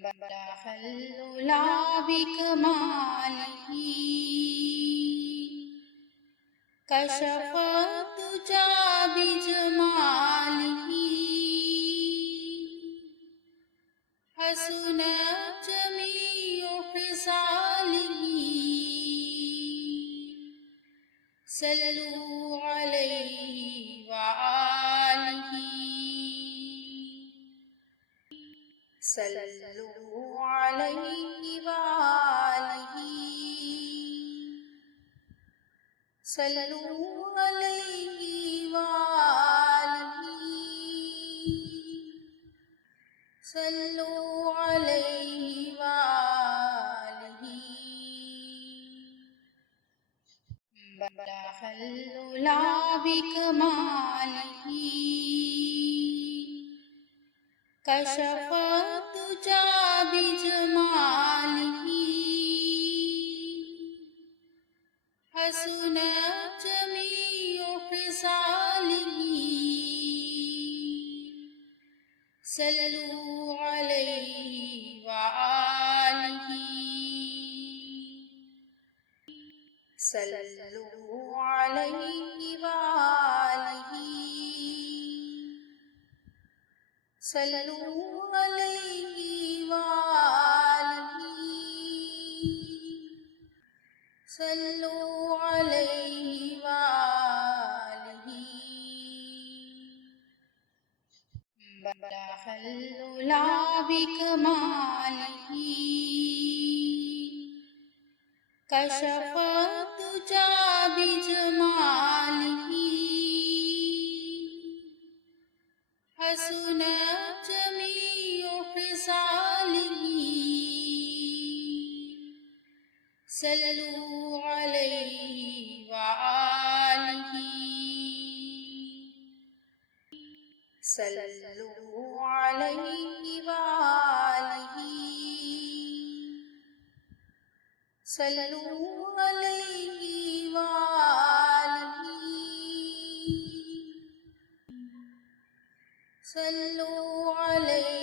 بلغ العلا بكماله كشفت ujabi بجماله حسنت جميع خصاله صلوا عليه وآله صلوا عليه وآله صلوا عليه وآله صلوا عليه وآله بلغ العلا بكماله كشفت ujabi بجماله حسنت جميع خصاله صلوا عليه وآله صلوا عليه وآله صلوا عليه وآله صلوا عليه وآله بلغ العلا بكماله كشفت ujabi بجماله حسنت جميع خصاله صلوا عليه وآله صلوا عليه وآله صلوا عليه وآله صلوا عليه